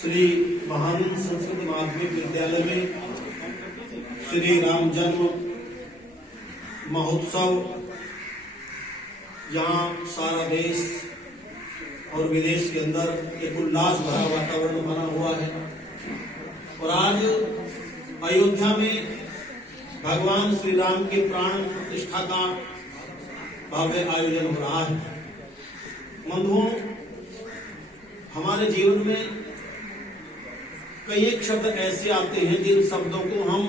श्री महान संस्कृत माध्यमिक विद्यालय में श्री राम जन्म महोत्सव, यहाँ सारा देश और विदेश के अंदर एक उल्लास भरा वातावरण बना हुआ है। और आज अयोध्या में भगवान श्री राम के प्राण प्रतिष्ठा का भव्य आयोजन हो रहा है। बंधुओं, हमारे जीवन में कई एक शब्द ऐसे आते हैं जिन शब्दों को हम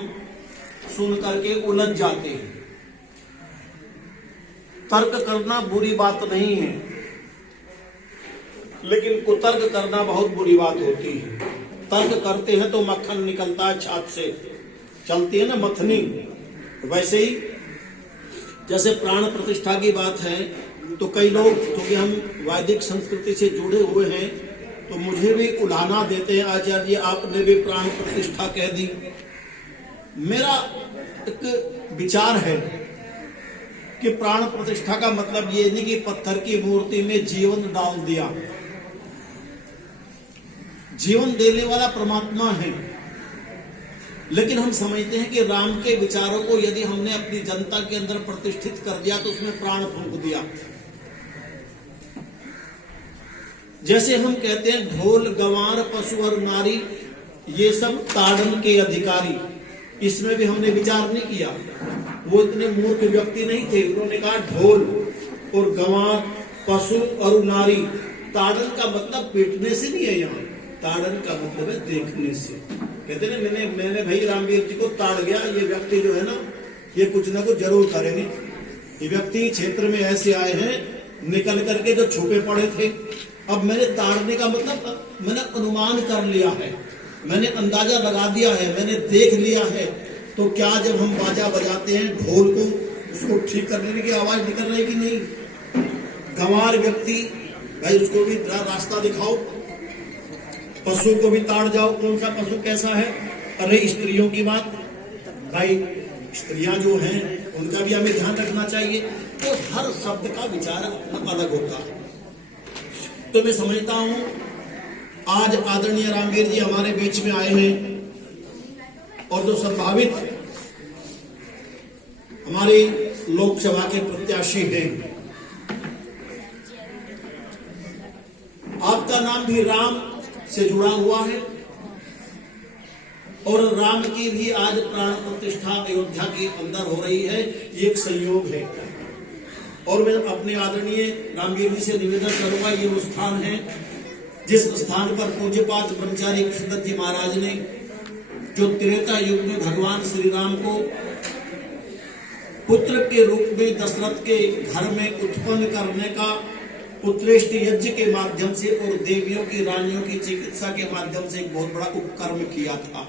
सुन करके उलझ जाते हैं। तर्क करना बुरी बात नहीं है, लेकिन कुतर्क करना बहुत बुरी बात होती है। तर्क करते हैं तो मक्खन निकलता है छाछ से, चलती है ना मथनी। वैसे ही जैसे प्राण प्रतिष्ठा की बात है, तो कई लोग, क्योंकि हम वैदिक संस्कृति से जुड़े हुए हैं, तो मुझे भी उलाहना देते हैं, आचार्य जी आपने भी प्राण प्रतिष्ठा कह दी। मेरा एक विचार है कि प्राण प्रतिष्ठा का मतलब ये नहीं कि पत्थर की मूर्ति में जीवन डाल दिया। जीवन देने वाला परमात्मा है, लेकिन हम समझते हैं कि राम के विचारों को यदि हमने अपनी जनता के अंदर प्रतिष्ठित कर दिया तो उसमें प्राण फूंक दिया। जैसे हम कहते हैं ढोल गंवार पशु और नारी ये सब ताड़न के अधिकारी, इसमें भी हमने विचार नहीं किया। वो इतने मूर्ख व्यक्ति नहीं थे, उन्होंने कहा ढोल और गंवार पशु और नारी। ताड़न का मतलब पीटने से नहीं है, यहाँ ताड़न का मतलब है देखने से। कहते ना मैंने भाई रामवीर जी को ताड़ गया, ये व्यक्ति जो है ना ये कुछ ना कुछ जरूर करेंगे। ये व्यक्ति क्षेत्र में ऐसे आए हैं निकल करके जो छुपे पड़े थे। अब मैंने ताड़ने का मतलब मैंने अनुमान कर लिया है, मैंने अंदाजा लगा दिया है, मैंने देख लिया है। तो क्या जब हम बाजा बजाते हैं ढोल को, उसको ठीक करने की आवाज निकल रही कि नहीं? गंवार व्यक्ति भाई उसको भी रास्ता दिखाओ, पशु को भी ताड़ जाओ, कौन सा पशु कैसा है। अरे स्त्रियों की बात, भाई स्त्रियां जो हैं उनका भी हमें ध्यान रखना चाहिए। तो हर शब्द का विचार अलग होता है। तो मैं समझता हूं आज आदरणीय रामवीर जी हमारे बीच में आए हैं, और जो संभावित हमारी लोकसभा के प्रत्याशी हैं, आपका नाम भी राम से जुड़ा हुआ है, और राम की भी आज प्राण प्रतिष्ठा अयोध्या के अंदर हो रही है। ये एक संयोग है। और मैं अपने आदरणीय रामवीर जी से निवेदन करूंगा, ये वो स्थान है जिस स्थान पर पूज्यपाद ब्रह्मचारी कृष्णदत्त जी महाराज ने जो त्रेता युग में भगवान श्री राम को पुत्र के रूप में दशरथ के घर में उत्पन्न करने का पुत्रेष्टि यज्ञ के माध्यम से और देवियों की रानियों की चिकित्सा के माध्यम से एक बहुत बड़ा उपकर्म किया था।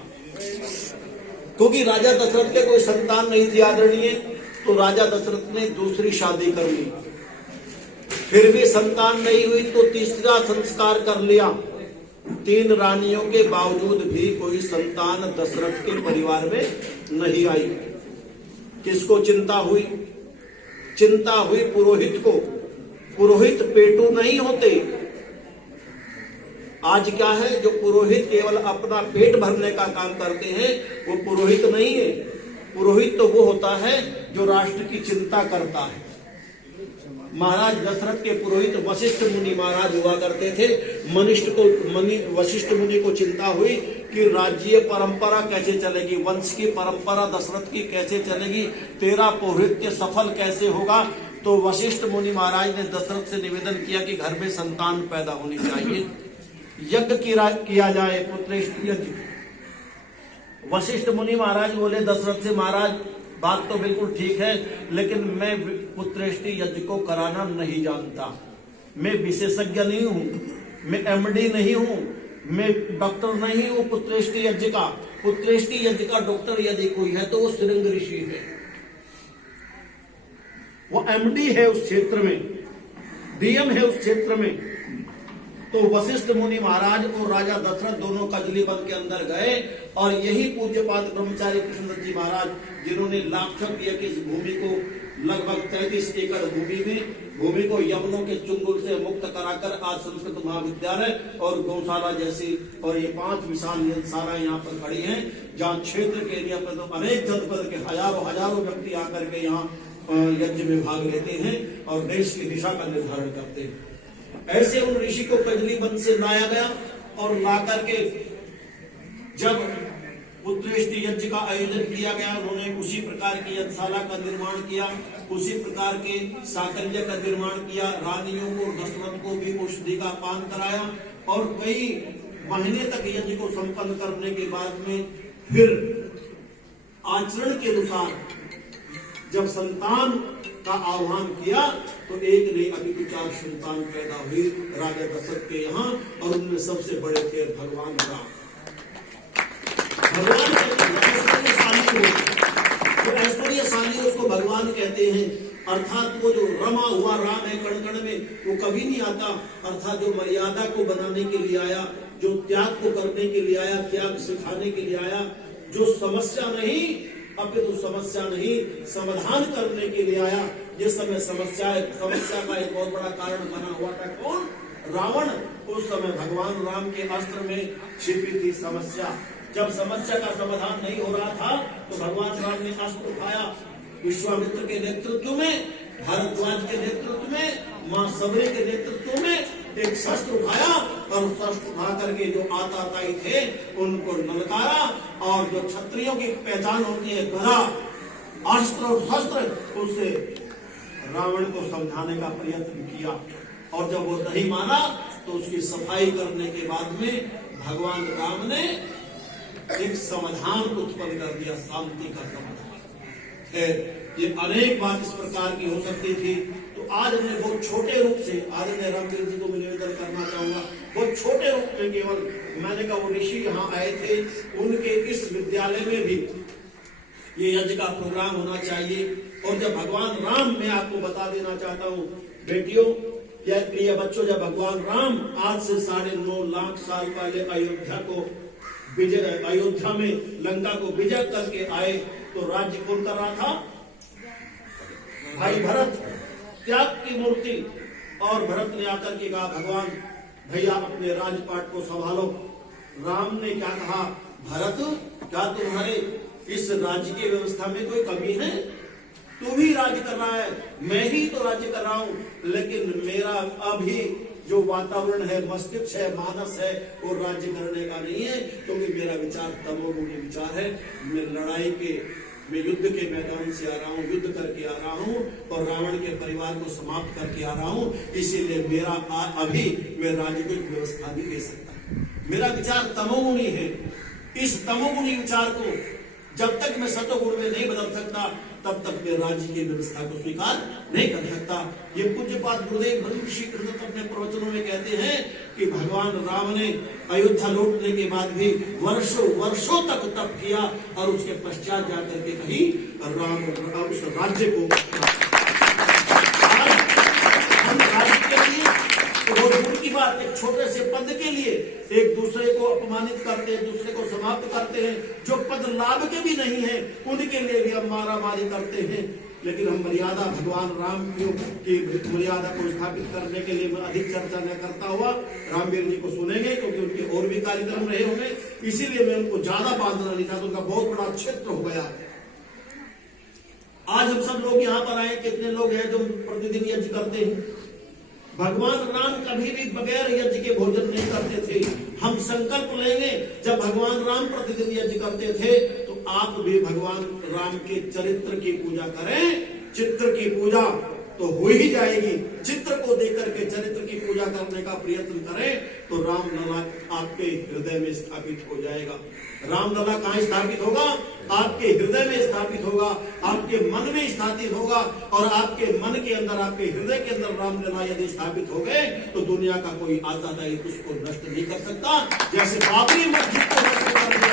क्योंकि राजा दशरथ के कोई संतान नहीं थी आदरणीय, तो राजा दशरथ ने दूसरी शादी कर ली, फिर भी संतान नहीं हुई तो तीसरा संस्कार कर लिया। 3 रानियों के बावजूद भी कोई संतान दशरथ के परिवार में नहीं आई। किसको चिंता हुई? चिंता हुई पुरोहित को। पुरोहित पेटू नहीं होते। आज क्या है, जो पुरोहित केवल अपना पेट भरने का काम करते हैं वो पुरोहित नहीं है। पुरोहित तो वो होता है जो राष्ट्र की चिंता करता है। महाराज दशरथ के पुरोहित वशिष्ठ मुनि महाराज हुआ करते थे। वशिष्ठ मुनि को चिंता हुई कि राज्य परंपरा कैसे चलेगी, वंश की परंपरा दशरथ की कैसे चलेगी, तेरा पौरोहित्य सफल कैसे होगा। तो वशिष्ठ मुनि महाराज ने दशरथ से निवेदन किया कि घर में संतान पैदा होनी चाहिए, यज्ञ किया जाए, पुत्रेष्टि यज्ञ। वशिष्ठ मुनि महाराज बोले दशरथ से, महाराज बात तो बिल्कुल ठीक है, लेकिन मैं पुत्रेष्टि यज्ञ को कराना नहीं जानता। मैं विशेषज्ञ नहीं हूं, मैं एमडी नहीं हूं, मैं डॉक्टर नहीं हूं पुत्रेष्टि यज्ञ का। पुत्रेष्टि यज्ञ का डॉक्टर यदि कोई है तो वो श्रृंग ऋषि है, वो एमडी है उस क्षेत्र में, डीएम है उस क्षेत्र में। तो वशिष्ठ मुनि महाराज और राजा दशरथ दोनों कजली वन के अंदर गए, और यही पूज्यपाद ब्रह्मचारी कृष्णदत्त जी महाराज जिन्होंने लाक्षक दिया कि इस भूमि को लगभग 33 एकड़ भूमि को यमुनों के चुंगल से मुक्त कराकर आज संस्कृत महाविद्यालय और गौशाला जैसी और ये 5 विशाल यज्ञशाला यहाँ पर खड़ी हैं, जहाँ क्षेत्र के एरिया पर तो अनेक जनपद के हजारों व्यक्ति आकर के यहाँ यज्ञ में भाग लेते हैं और देश की दिशा का निर्धारण करते हैं। ऐसे उन ऋषि को कजली वन से लाया गया और ला करके जब पुत्रेष्टि यज्ञ का आयोजन किया गया, उन्होंने उसी प्रकार की यज्ञशाला का निर्माण किया, उसी प्रकार के साकल्य का निर्माण किया, रानियों को दशरथ को भी औषधि का पान कराया और कई महीने तक यज्ञ को संपन्न करने के बाद में फिर आचरण के अनुसार जब संतान का आह्वान किया तो एक ने अभिचार संतान पैदा हुई राजा दशरथ के यहाँ, और उनमें सबसे बड़े थे भगवान राम। भगवान ऐश्वर्यशाली उसको भगवान कहते हैं, अर्थात वो जो रमा हुआ राम है कण कण में, वो कभी नहीं आता। अर्थात जो मर्यादा को बनाने के लिए आया, जो त्याग को करने के लिए आया, त्याग सिखाने के लिए आया, जो समस्या नहीं अपितु समस्या नहीं समाधान करने के लिए आया। ये समय समस्या का एक बहुत बड़ा कारण बना हुआ था कौन? रावण। उस समय भगवान राम के अस्त्र में छिपी थी समस्या। जब समस्या का समाधान नहीं हो रहा था तो भगवान राम ने अस्त्र उठाया, विश्वामित्र के नेतृत्व में, भारद्वाज के नेतृत्व में, मां सबरी के नेतृत्व में एक शस्त्र उठाया और शस्त्र उठा करके जो आताताई थे उनको नलकारा, और जो क्षत्रियों की पहचान होती है गदा, अस्त्र और शस्त्र, उससे रावण को समझाने का प्रयत्न किया। और जब वो नहीं माना तो उसकी सफाई करने के बाद में भगवान राम ने एक समाधान उत्पन्न कर दिया, शांति का समाधान। ये अनेक बात इस प्रकार की हो सकती थी। तो आज हमने बहुत छोटे रूप से, आज मैं रामवीर जी को निवेदन करना चाहूंगा, बहुत छोटे रूप में केवल मैंने कहा वो ऋषि यहाँ आए थे, उनके इस विद्यालय में भी ये यज्ञ का प्रोग्राम होना चाहिए। और जब भगवान राम, मैं आपको बता देना चाहता हूँ बेटियों या प्रिय बच्चों, जब भगवान राम आज से 9.5 लाख साल पहले अयोध्या में लंका को विजय करके आए तो राज्य कौन कर रहा था? भाई भरत, त्याग की मूर्ति। और भरत ने आकर के कहा भगवान भैया अपने राजपाट को संभालो। राम ने क्या कहा? भरत, क्या तुम्हारे इस राज्य की व्यवस्था में कोई कमी है? तू भी राज्य कर रहा है, मैं ही तो राज्य कर रहा हूं, लेकिन मेरा अभी जो वातावरण है, मस्तिष्क है, मानस है, वो राज्य करने का नहीं है, क्योंकि मेरा विचार तमोगुणी विचार है। मैं युद्ध के मैदान से आ रहा हूँ, युद्ध करके आ रहा हूँ और रावण के परिवार को समाप्त करके आ रहा हूँ, इसीलिए मेरा अभी मैं राजनीतिक व्यवस्था नहीं दे सकता। मेरा विचार तमोगुणी है। इस तमोगुणी विचार को जब तक मैं सतोगुण में नहीं बदल सकता तब तक मैं राज्य की व्यवस्था को स्वीकार नहीं कर सकता। ये पूज्यपाद गुरुदेव ब्रह्मर्षि कृत अपने प्रवचनों में कहते हैं कि भगवान राम ने अयोध्या लौटने के बाद भी वर्षों तक तप किया और उसके पश्चात जाकर के कहीं राम उस राज्य को हम राज्य के लिए तो बहुत दूर की बात, एक छोटे से पद के लिए एक दूसरे को अपमानित करते हैं, दूसरे को समाप्त करते हैं। जो पद लाभ के भी नहीं है उनके लिए भी हम मारामारी करते हैं। लेकिन हम मर्यादा, भगवान राम की मर्यादा को स्थापित करने के लिए मैं अधिक चर्चा न करता हुआ रामवीर जी को सुनेंगे, क्योंकि उनके और भी कार्यक्रम रहे होंगे, इसीलिए मैं उनको ज्यादा बांधना नहीं चाहता। उनका बहुत बड़ा क्षेत्र हो गया। आज हम सब लोग यहाँ पर आए, कितने लोग हैं जो प्रतिदिन यज्ञ करते हैं? भगवान राम कभी भी बगैर यज्ञ के भोजन नहीं करते थे। हम संकल्प लेंगे, जब भगवान राम प्रतिदिन यज्ञ करते थे तो आप भी भगवान राम के चरित्र की पूजा करें। चित्र की पूजा तो हो ही जाएगी, चित्र को देख करके चरित्र की पूजा करने का प्रयत्न करें तो रामलला आपके हृदय में स्थापित हो जाएगा। रामलला कहाँ स्थापित होगा? आपके हृदय में स्थापित होगा, आपके मन में स्थापित होगा। और आपके मन के अंदर, आपके हृदय के अंदर रामलला यदि स्थापित हो गए तो दुनिया का कोई आताताई उसको नष्ट नहीं कर सकता। जैसे बाबरी मस्जिद को नष्ट कर दिया,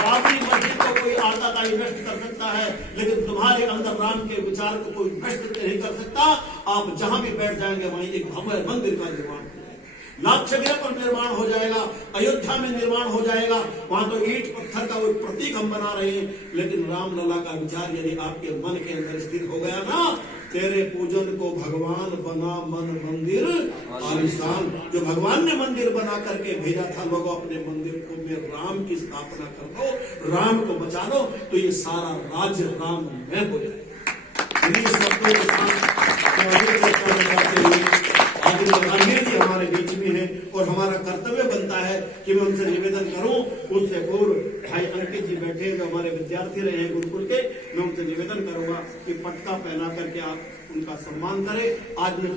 बाबरी मस्जिद को कोई आताताई नष्ट कर सकता है, लेकिन तुम्हारे अंदर राम के विचार को कोई नष्ट नहीं कर सकता। आप जहां भी बैठ जाएंगे वहीं एक भव्य मंदिर का निर्माण। लाक्षागृह पर निर्माण हो जाएगा, अयोध्या में निर्माण हो जाएगा, वहां तो ईंट पत्थर का वो प्रतीक हम बना रहे हैं। लेकिन रामलला का विचार यदि आपके मन के अंदर स्थित हो गया ना, तेरे पूजन को भगवान बना मन मंदिर आलिशान। जो भगवान ने मंदिर बना करके भेजा था, लोगों अपने मंदिर को में राम की स्थापना कर दो, राम को बचा लो, तो ये सारा राज्य राम में हो जाएगा। शब्दों के साथ गांधी जी हमारे बीच में है और हमारा कर्तव्य बनता है कि मैं उनसे निवेदन करूं। उससे पूर्व भाई अंकित जी बैठे जो हमारे विद्यार्थी रहे हैं गुरुकुल के, मैं उनसे निवेदन करूंगा कि पटका पहना करके आप उनका सम्मान करें। आज मैं